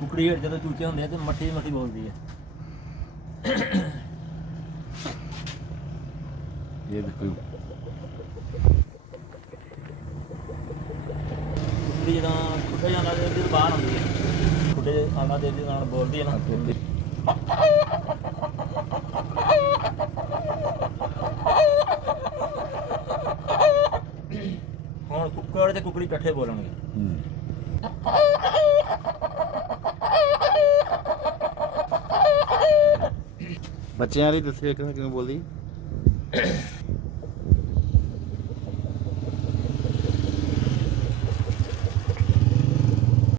ਕੁਕੜੀ ਹੇਠ ਜਦੋਂ ਚੂਚੇ ਹੁੰਦੇ ਆ ਤੇ ਮੱਠੀ ਮੱਠੀ ਬੋਲਦੀ ਹੈ। ਇਹ ਦੇਖੋ ਕੁਕੜੀ ਜਦੋਂ ਖੁੱਡੇ ਜਾਂਦਾ ਤੇ ਬਾਹਰ ਆਉਂਦੀ ਹੈ, ਖੁੱਡੇ ਆਂਦਾ ਦੇ ਨਾਲ ਬੋਲਦੀ ਹੈ ਨਾ। ਹੁਣ ਕੁੱਕੜ ਤੇ ਕੁਕੜੀ ਇਕੱਠੇ ਬੋਲਣਗੇ। ਬੱਚਿਆਂ ਲਈ ਦੱਸਿਓ ਕਿਵੇਂ ਬੋਲਦੀ।